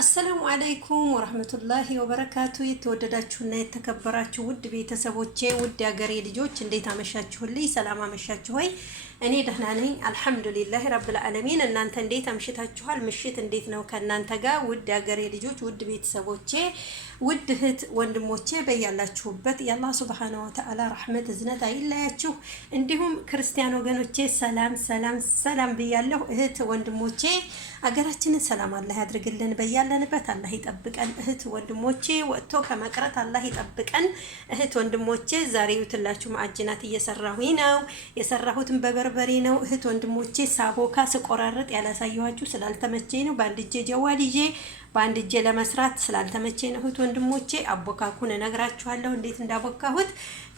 አሰላሙ አለይኩም ወራህመቱላሂ ወበረካቱ። የተወደዳችሁና የተከበራችሁ ውድ ቤተሰቦቼ ውድ ያገሬ ልጆች እንዴት አመሻችሁልኝ? ሰላም አመሻችሁ ወይ? እኔ ደህና ነኝ አልሐምዱሊላህ ረብል ዓለሚን። እናንተ እንዴት አምሽታችኋል? ምሽት እንዴት ነው ከእናንተ ጋር? ውድ ያገሬ ልጆች ውድ ቤተሰቦቼ ውድ እህት ወንድሞቼ በያላችሁበት የአላህ ሱብሃነሁ ወተዓላ ረህመት እዝነት አይለያችሁ። እንዲሁም ክርስቲያን ወገኖቼ ሰላም ሰላም ሰላም ብያለሁ። እህት ወንድሞቼ አገራችንን ሰላም አላህ ያድርግልን፣ በያለንበት አላህ ይጠብቀን። እህት ወንድሞቼ ወጥቶ ከመቅረት አላህ ይጠብቀን። እህት ወንድሞቼ ዛሬ ይውትላችሁ ማዕጅናት እየሰራሁኝ ነው። የሰራሁትን በበርበሬ ነው። እህት ወንድሞቼ ሳቦካ ስቆራረጥ ያላሳየኋችሁ ስላልተመቸኝ ነው። በአንድ እጄ ጀዋል ይዤ በአንድ እጄ ለመስራት ስላልተመቸኝ ነው። እህት ወንድሞቼ አቦካኩን እነግራችኋለሁ እንዴት እንዳቦካሁት።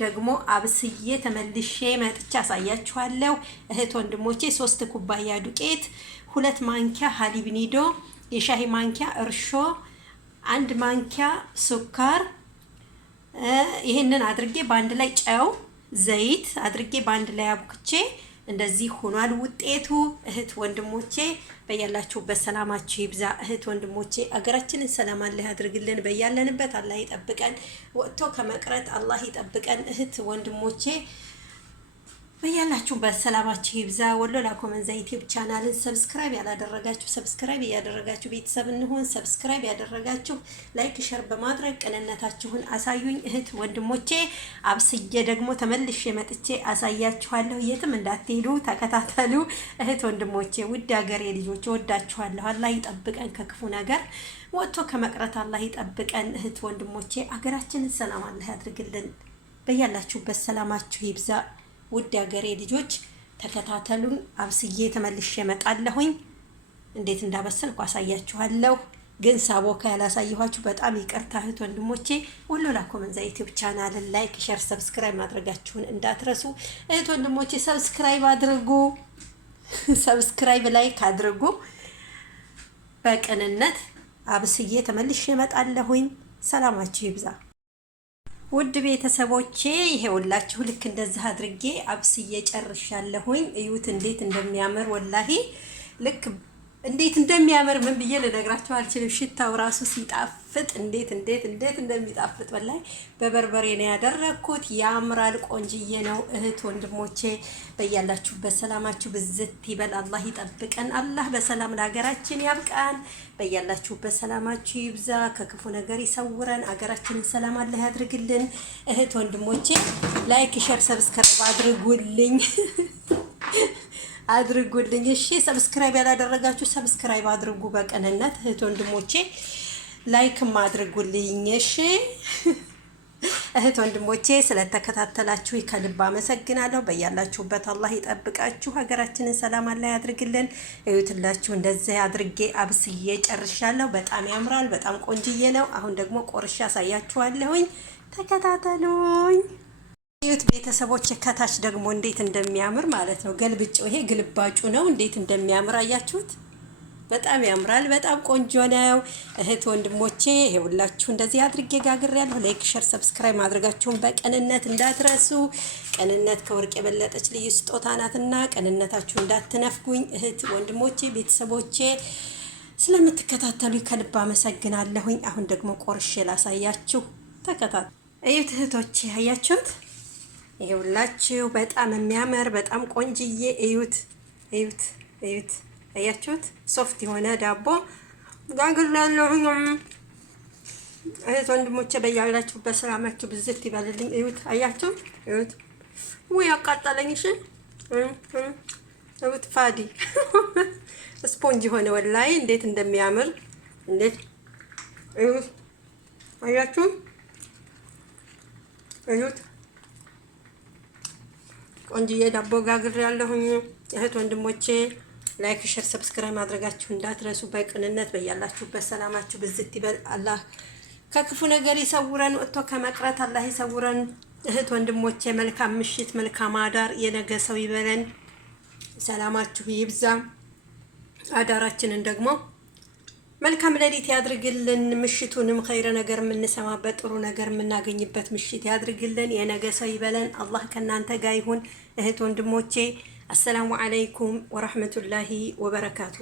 ደግሞ አብስዬ ተመልሼ መጥቻ አሳያችኋለሁ። እህት ወንድሞቼ 3 ኩባያ ዱቄት፣ 2 ማንኪያ ሀሊብ ኒዶ፣ የሻሂ ማንኪያ እርሾ፣ 1 ማንኪያ ሱካር፣ ይሄንን አድርጌ በአንድ ላይ ጨው፣ ዘይት አድርጌ በአንድ ላይ አቡክቼ እንደዚህ ሆኗል ውጤቱ። እህት ወንድሞቼ በያላችሁበት ሰላማችሁ ይብዛ። እህት ወንድሞቼ አገራችንን ሰላም አላህ ያድርግልን፣ በያለንበት አላህ ይጠብቀን፣ ወጥቶ ከመቅረት አላህ ይጠብቀን። እህት ወንድሞቼ በያላችሁበት ሰላማችሁ ይብዛ። ወሎ ላኮመንዛ ዩቲዩብ ቻናልን ሰብስክራይብ ያላደረጋችሁ ሰብስክራይብ እያደረጋችሁ ቤተሰብ እንሆን። ሰብስክራይብ ያደረጋችሁ ላይክ ሸር በማድረግ ቅንነታችሁን አሳዩኝ። እህት ወንድሞቼ አብስዬ ደግሞ ተመልሼ መጥቼ አሳያችኋለሁ። የትም እንዳትሄዱ ተከታተሉ። እህት ወንድሞቼ ውድ ሀገሬ ልጆች ወዳችኋለሁ። አላህ ይጠብቀን ከክፉ ነገር፣ ወጥቶ ከመቅረት አላህ ይጠብቀን። እህት ወንድሞቼ አገራችንን ሰላም አላህ ያድርግልን፣ በያላችሁበት ሰላማችሁ ይብዛ። ውድ ሀገሬ ልጆች ተከታተሉን። አብስዬ ተመልሼ እመጣለሁኝ። እንዴት እንዳበሰልኩ አሳያችኋለሁ። ግን ሳቦካ ያላሳየኋችሁ በጣም ይቅርታ እህት ወንድሞቼ። ወሎ ላኮመንዛ ዩቲዩብ ቻናልን ላይክ ሼር ሰብስክራይብ ማድረጋችሁን እንዳትረሱ። እህት ወንድሞቼ ሰብስክራይብ አድርጉ፣ ሰብስክራይብ ላይክ አድርጉ። በቅንነት አብስዬ ተመልሼ እመጣለሁኝ። ሰላማችሁ ይብዛ። ውድ ቤተሰቦቼ ይሄውላችሁ ልክ እንደዚህ አድርጌ አብስዬ ጨርሻለሁኝ። እዩት እንዴት እንደሚያምር ወላሂ ልክ እንዴት እንደሚያምር ምን ብዬ ልነግራችሁ አልችልም። ሽታው ራሱ ሲጣፍጥ እንዴት እንደሚጣፍጥ ወላሂ በበርበሬ ነው ያደረኩት። ያምራል፣ ቆንጅዬ ነው። እህት ወንድሞቼ በያላችሁበት ሰላማችሁ ብዝት ይበል። አላህ ይጠብቀን። አላህ በሰላም ለሀገራችን ያብቃን። በያላችሁበት ሰላማችሁ ይብዛ፣ ከክፉ ነገር ይሰውረን። አገራችንን ሰላም አላህ ያድርግልን። እህት ወንድሞቼ ላይክ ሼር ሰብስክራይብ አድርጉልኝ አድርጉልኝ። እሺ ሰብስክራይብ ያላደረጋችሁ ሰብስክራይብ አድርጉ በቅንነት። እህት ወንድሞቼ ላይክም አድርጉልኝ። እሺ እህት ወንድሞቼ ስለተከታተላችሁ ከልብ አመሰግናለሁ። በያላችሁበት አላህ ይጠብቃችሁ። ሀገራችንን ሰላም አላህ ያድርግልን። እዩትላችሁ እንደዚህ አድርጌ አብስዬ ጨርሻለሁ። በጣም ያምራል፣ በጣም ቆንጅዬ ነው። አሁን ደግሞ ቆርሻ አሳያችኋለሁኝ። ተከታተሉኝ። እዩት ቤተሰቦች ከታች ደግሞ እንዴት እንደሚያምር ማለት ነው። ገልብጬው ይሄ ግልባጩ ነው። እንዴት እንደሚያምር አያችሁት? በጣም ያምራል፣ በጣም ቆንጆ ነው። እህት ወንድሞቼ ይሄውላችሁ እንደዚህ አድርጌ ጋግሬያለሁ። ላይክ ሼር ሰብስክራይብ ማድረጋችሁን በቅንነት እንዳትረሱ። ቅንነት ከወርቅ የበለጠች ልዩ ስጦታ ናትና ቅንነታችሁ እንዳትነፍጉኝ። እህት ወንድሞቼ ቤተሰቦቼ ስለምትከታተሉኝ ከልብ አመሰግናለሁኝ። አሁን ደግሞ ቆርሼ ላሳያችሁ። ተከታተሉ። እዩት እህቶቼ አያችሁት? ይሄውላችሁ በጣም የሚያምር በጣም ቆንጅዬ እዩት እዩት እዩት። አያችሁት? ሶፍት የሆነ ዳቦ ጋግሬያለሁኝ። እህት ወንድሞቼ በያላችሁበት ሰላማችሁ ብዝት ይበልልኝ። እዩት አያችሁት? እዩት ወይ አቃጠለኝ። እሺ እዩት ፋዲ ስፖንጅ የሆነ ወላሂ እንዴት እንደሚያምር እንዴት እዩት። አያችሁት? እዩት ቆንጅዬ ዳቦ ጋግሬያለሁኝ። እህት ወንድሞቼ ላይክ ሼር ሰብስክራይብ ማድረጋችሁ እንዳትረሱ። በቅንነት በያላችሁበት ሰላማችሁ ብዝት ይበል። አላህ ከክፉ ነገር ይሰውረን፣ ወጥቶ ከመቅረት አላህ ይሰውረን። እህት ወንድሞቼ መልካም ምሽት፣ መልካም አዳር፣ የነገ ሰው ይበለን። ሰላማችሁ ይብዛ። አዳራችንን ደግሞ መልካም ሌሊት ያድርግልን። ምሽቱንም ኸይረ ነገር የምንሰማበት ጥሩ ነገር የምናገኝበት ምሽት ያድርግልን። የነገ ሰው ይበለን። አላህ ከናንተ ጋር ይሁን። እህት ወንድሞቼ አሰላሙ አለይኩም ወራህመቱላሂ ወበረካቱ።